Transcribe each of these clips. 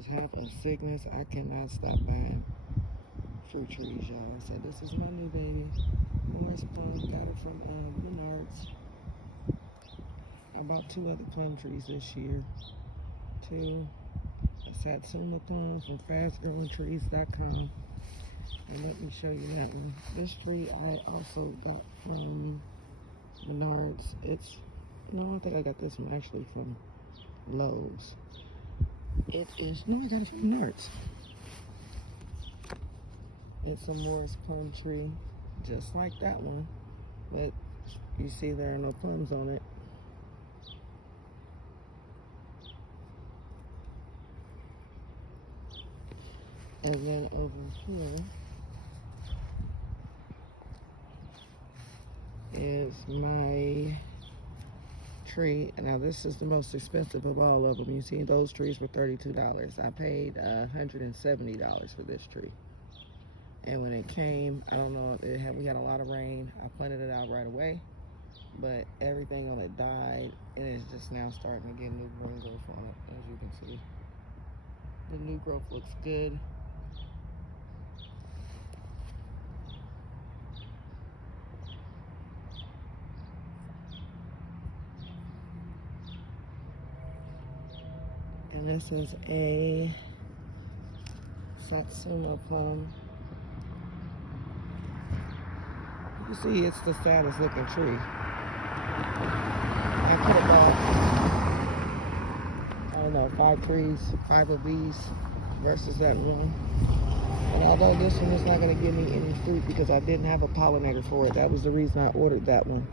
just have a sickness. I cannot stop buying fruit trees, y'all. So this is my new baby. Morris plum. Got it from Menards. I bought 2 other plum trees this year. 2. A Satsuma plum from fastgrowingtrees.com. And let me show you that one. This tree I also got from Menards. No, I think I got this one actually from Lowe's. I got it from Menards. It's a Morris plum tree, just like that one. But you see there are no plums on it. And then over here is my tree. Now this is the most expensive of all of them. You see those trees were $32. I paid $170 for this tree. And when it came, I don't know, we had a lot of rain. I planted it out right away, but everything on it died, and it's just now starting to get new green growth on it, as you can see. The new growth looks good. And this is a Satsuma plum. You see, it's the saddest looking tree. I could have bought, I don't know, 5 trees, 5 of these versus that one. And although this one is not going to give me any fruit because I didn't have a pollinator for it, that was the reason I ordered that one.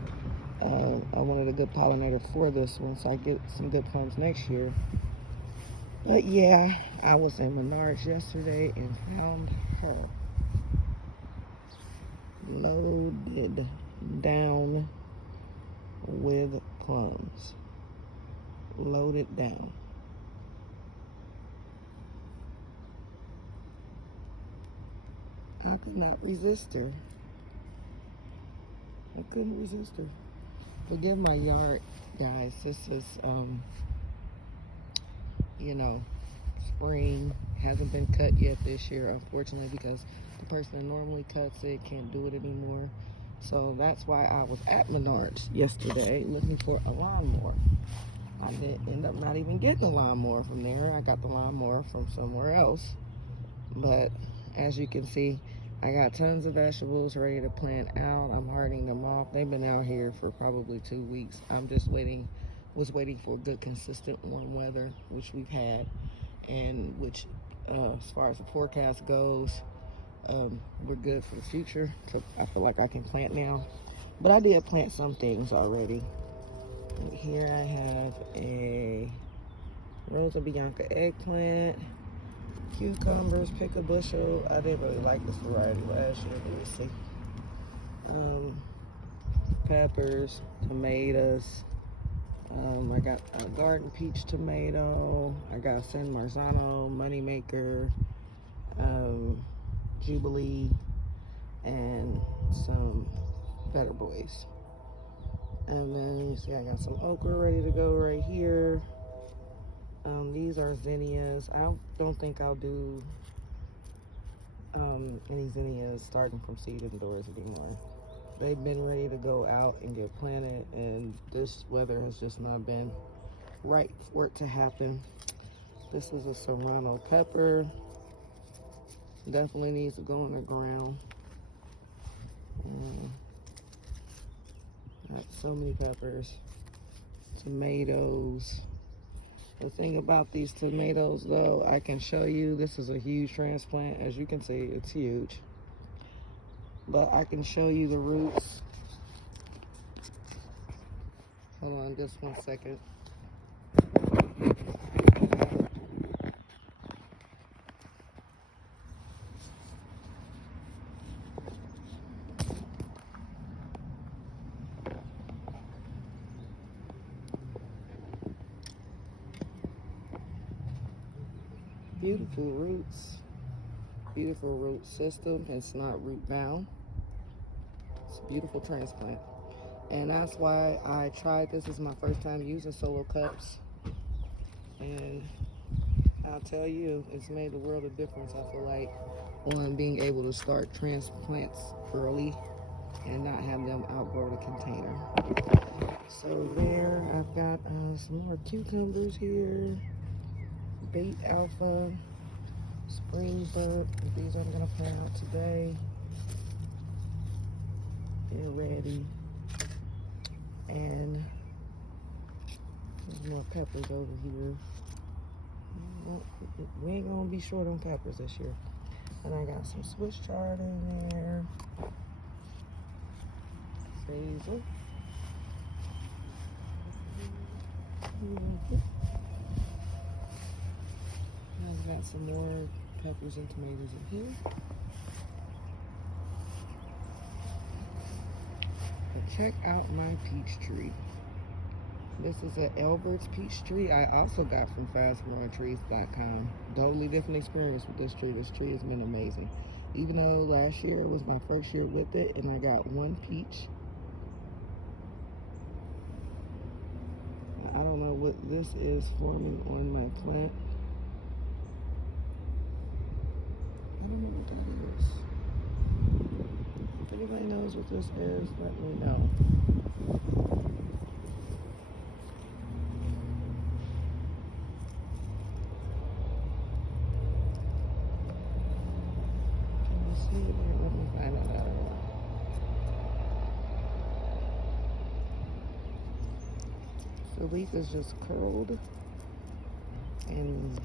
I wanted a good pollinator for this one so I get some good plums next year. But yeah, I was in Menards yesterday and found her loaded down with plums. Loaded down. I could not resist her. I couldn't resist her. Forgive my yard, guys. This is, spring. Hasn't been cut yet this year, unfortunately, because the person that normally cuts it can't do it anymore. So that's why I was at Menards yesterday looking for a lawnmower. I did end up not even getting a lawnmower from there. I got the lawnmower from somewhere else. But as you can see, I got tons of vegetables ready to plant out. I'm hardening them off. They've been out here for probably 2 weeks. I'm just was waiting for good, consistent warm weather, which we've had, and which, as far as the forecast goes, we're good for the future. So I feel like I can plant now. But I did plant some things already. Here I have a Rosa Bianca eggplant, cucumbers, pick a bushel. I didn't really like this variety last year. Let me see. Peppers, tomatoes. I got a garden peach tomato. I got San Marzano, Moneymaker, Jubilee, and some Better Boys. And then you see I got some okra ready to go right here. These are zinnias. I don't think I'll do any zinnias starting from seed indoors anymore. They've been ready to go out and get planted, and this weather has just not been right for it to happen. This is a serrano pepper. Definitely needs to go in the ground. Got so many peppers. Tomatoes. The thing about these tomatoes, though, I can show you, this is a huge transplant. As you can see, it's huge. But I can show you the roots. Hold on just 1 second. Beautiful roots. Beautiful root system. It's not root bound. It's a beautiful transplant. And that's why I tried this. This is my first time using solo cups. And I'll tell you, it's made a world of difference, I feel like, on being able to start transplants early and not have them outgrow the container. So there, I've got some more cucumbers here, bait alpha, spring bud. These I'm gonna plant out today. They're ready. And there's more peppers over here. We ain't gonna be short on peppers this year. And I got some Swiss chard in there. Basil. I've got some more peppers and tomatoes in here. But check out my peach tree. This is an Albert's peach tree I also got from fastgrowingtrees.com. Totally different experience with this tree. This tree has been amazing. Even though last year was my first year with it and I got one peach. I don't know what this is forming on my plant. I don't know what that is. If anybody knows what this is, let me know. Can you see it there? Let me find out. The leaf is just curled and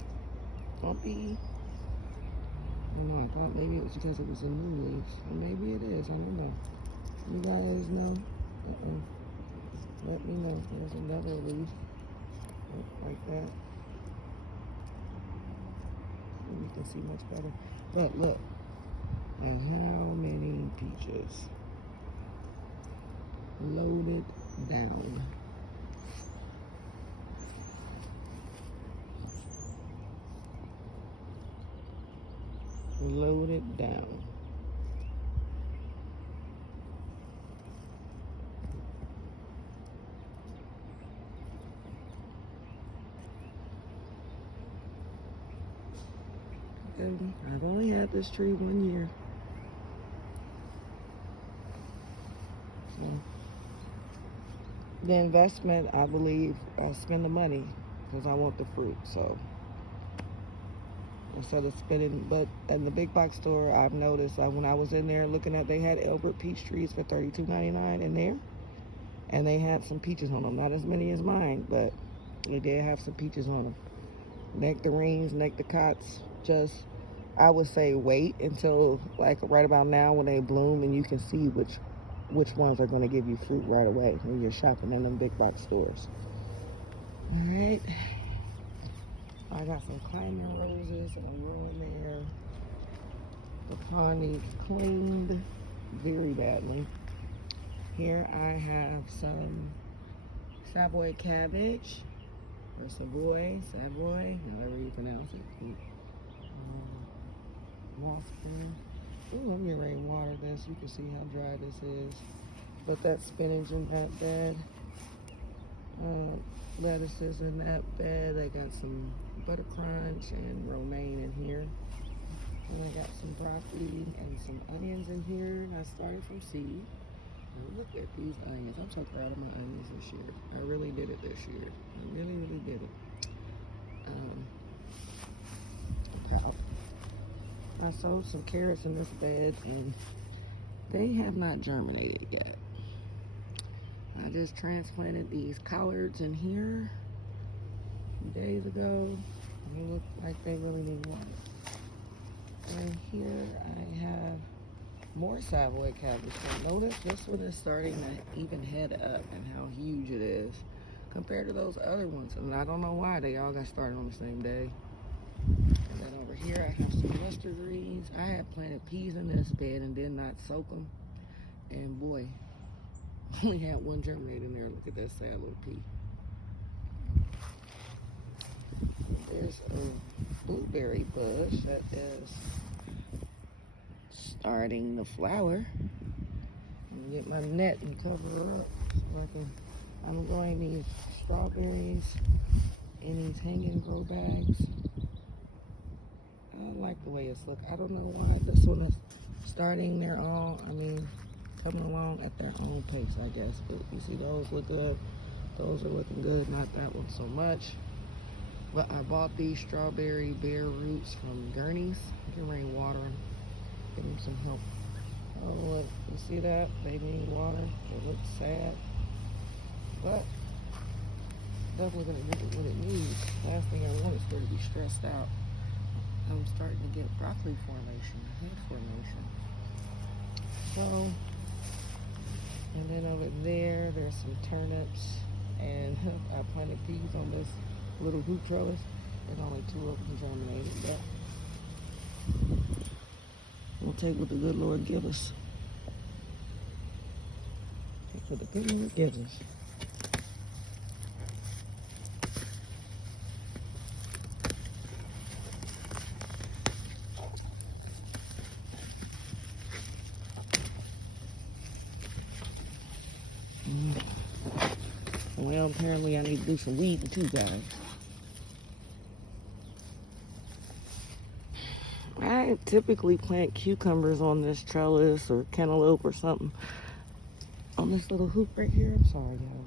bumpy. I don't know, I thought maybe it was because it was a new leaf. Or maybe it is, I don't know. You guys know? Let me know. There's another leaf. Like that. You can see much better. But look. And how many peaches? Loaded down. Loaded down. And I've only had this tree 1 year. So the investment, I believe, I'll spend the money because I want the fruit. So instead of spending, but in the big box store, I've noticed when I was in there looking at, they had Albert peach trees for $32.99 in there, and they had some peaches on them. Not as many as mine, but they did have some peaches on them. Nectarines, nectarcots, just, I would say wait until like right about now when they bloom and you can see which ones are going to give you fruit right away when you're shopping in them big box stores. All right. I got some climbing roses that are growing there. The pond needs cleaned very badly. Here I have some Savoy cabbage, or Savoy, however you pronounce it. Washburn. Ooh, I'm getting ready to water this. You can see how dry this is. But that's spinach in that bed. Lettuces in that bed. I got some butter crunch and romaine in here. And I got some broccoli and some onions in here. I started from seed. Now look at these onions. I'm so proud of my onions this year. I really did it this year. I really, really did it. I'm proud. I sowed some carrots in this bed and they have not germinated yet. I just transplanted these collards in here a few days ago. They look like they really need water. And here I have more Savoy cabbage. So notice this one is starting to even head up and how huge it is compared to those other ones. And I don't know why they all got started on the same day. And then over here I have some mustard greens. I had planted peas in this bed and did not soak them. And boy, only had one germinate in there. Look at that sad little pea. There's a blueberry bush that is starting to flower. I'm gonna get my net and cover her up so I'm growing these strawberries in these hanging grow bags. like the way it's looking. I don't know why this one is starting. They're all, coming along at their own pace, I guess. But you see those look good. Those are looking good. Not that one so much. But I bought these strawberry bare roots from Gurney's. I can rain water and give them some help. Oh, look, you see that? They need water. It looks sad. But definitely gonna give it what it needs. Last thing I want is for it to be stressed out. I'm starting to get broccoli formation, head formation. So, and then over there, there's some turnips, and I planted peas on this little hoop trellis, and only 2 of them germinated. But we'll take what the good Lord gives us. Take what the good Lord gives us. Well, apparently I need to do some weeding too, guys. I typically plant cucumbers on this trellis or cantaloupe or something on this little hoop right here. I'm sorry, y'all.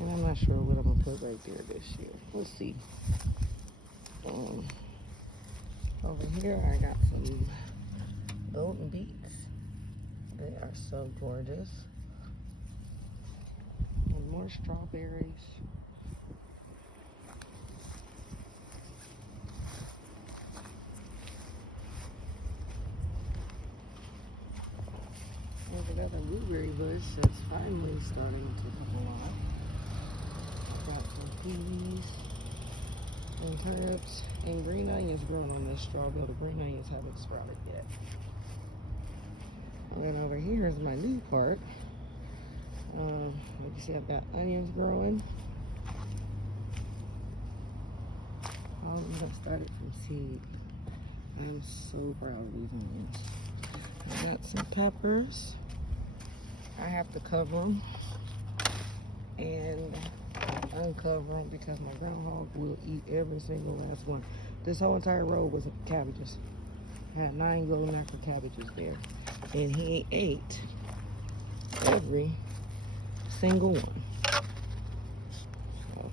And I'm not sure what I'm gonna put right there this year. Let's see. Over here I got some golden beets. They are so gorgeous. And more strawberries. There's another blueberry bush that's finally starting to come along. Got some peas and turnips and green onions growing on this straw, but the green onions haven't sprouted yet. And then over here is my new part. You can see I've got onions growing. All of them have started from seed. I'm so proud of these onions. I got some peppers. I have to cover them and uncover them because my groundhog will eat every single last one. This whole entire row was of cabbages. I had 9 golden apple cabbages there, and he ate every single one. So,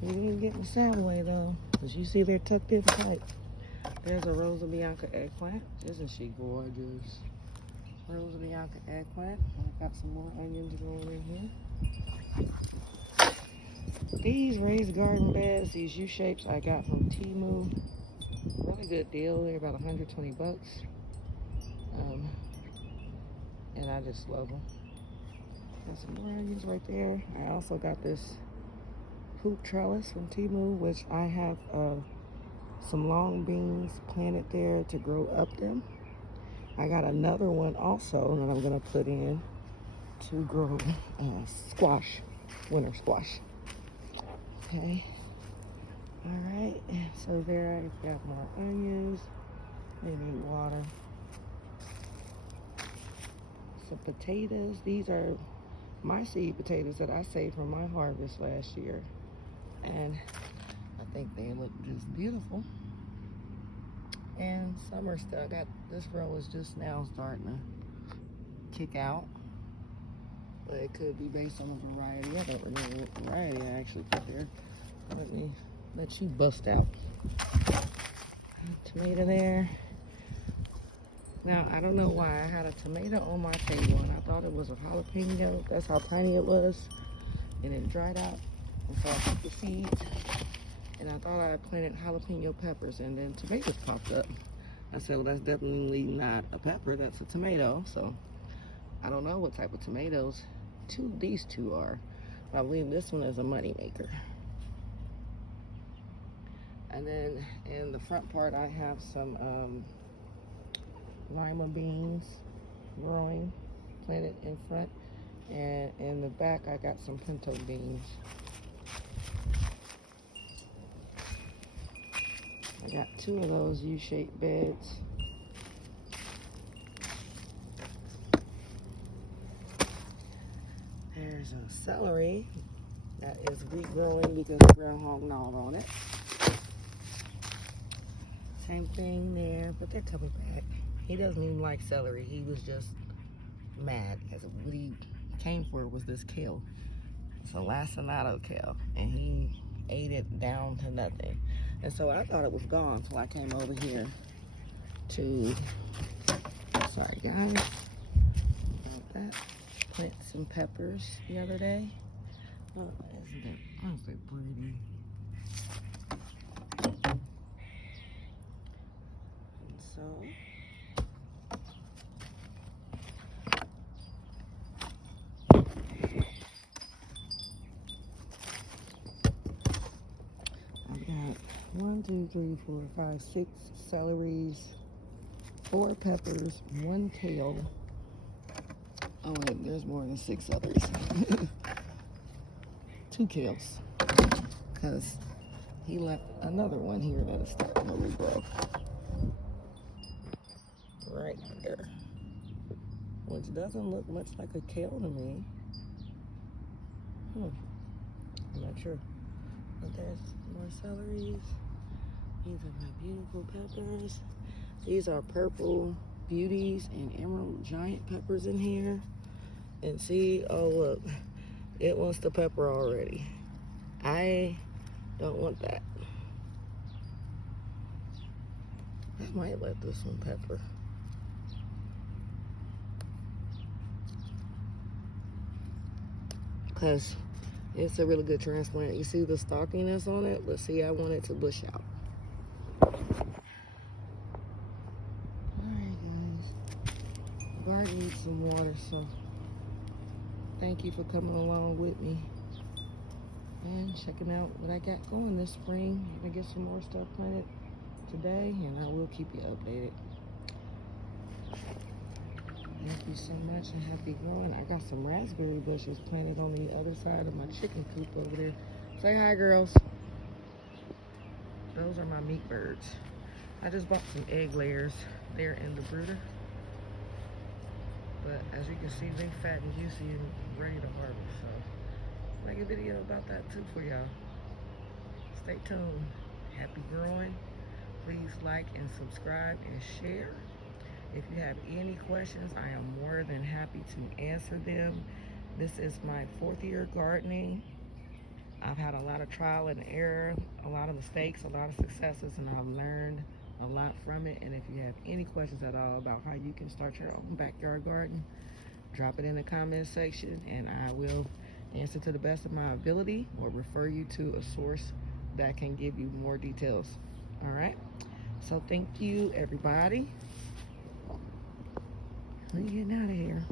he didn't get my salad away though, because you see they're tucked in tight. There's a Rosa Bianca eggplant. Isn't she gorgeous? Rosa Bianca eggplant. I've got some more onions growing in here. These raised garden beds, these U-shapes I got from Temu. Really good deal. They're about 120 bucks. And I just love them. Got some more onions right there. I also got this hoop trellis from Temu, which I have some long beans planted there to grow up them. I got another one also that I'm gonna put in to grow squash, winter squash. Okay. All right, so there I've got more onions. They need water. Some potatoes. These are my seed potatoes that I saved from my harvest last year. And I think they look just beautiful. And summer stuff. This row is just now starting to kick out. But it could be based on a variety. I don't remember what variety I actually put there. Let me let you bust out. Tomato there. Now, I don't know why I had a tomato on my table and I thought it was a jalapeno. That's how tiny it was. And it dried out. And so I took the seeds and I thought I had planted jalapeno peppers, and then tomatoes popped up. I said, well, that's definitely not a pepper, that's a tomato. So I don't know what type of tomatoes these two are. But I believe this one is a money maker. And then in the front part, I have some lima beans growing, planted in front. And in the back, I got some pinto beans. I got 2 of those U-shaped beds. There's a celery That is regrowing because the groundhog gnawed on it. Same thing there, but they're coming back. He doesn't even like celery. He was just mad because what he came for was this kale. It's a lacinato kale, and he ate it down to nothing. And so I thought it was gone until I came over here to, sorry guys, about that. Plant some peppers the other day. Oh, isn't it honestly pretty? And so I've got 1, 2, 3, 4, 5, 6 celeries, 4 peppers, 1 kale. Oh wait, there's more than 6 celeries. 2 kales, because he left another one here that is starting to regrow. Right there. Which doesn't look much like a kale to me. I'm not sure. But there's more celeries. These are my beautiful peppers. These are purple beauties and emerald giant peppers in here. And see, oh look, it wants the pepper already. I don't want that. I might let this one pepper. Because it's a really good transplant. You see the stockiness on it, but see, I want it to bush out. Alright guys, the garden needs some water, so thank you for coming along with me and checking out what I got going this spring. I'm gonna get some more stuff planted today, and I will keep you updated. Thank you so much, and happy growing. I got some raspberry bushes planted on the other side of my chicken coop over there. Say hi, girls. Those are my meat birds. I just bought some egg layers. They're in the brooder. But as you can see, they fat and juicy and ready to harvest. So make a video about that too for y'all. Stay tuned. Happy growing. Please like and subscribe and share. If you have any questions, I am more than happy to answer them. This is my 4th year gardening. I've had a lot of trial and error, a lot of mistakes, a lot of successes, and I've learned a lot from it. And if you have any questions at all about how you can start your own backyard garden, drop it in the comment section and I will answer to the best of my ability or refer you to a source that can give you more details. All right? So thank you, everybody. We're getting out of here.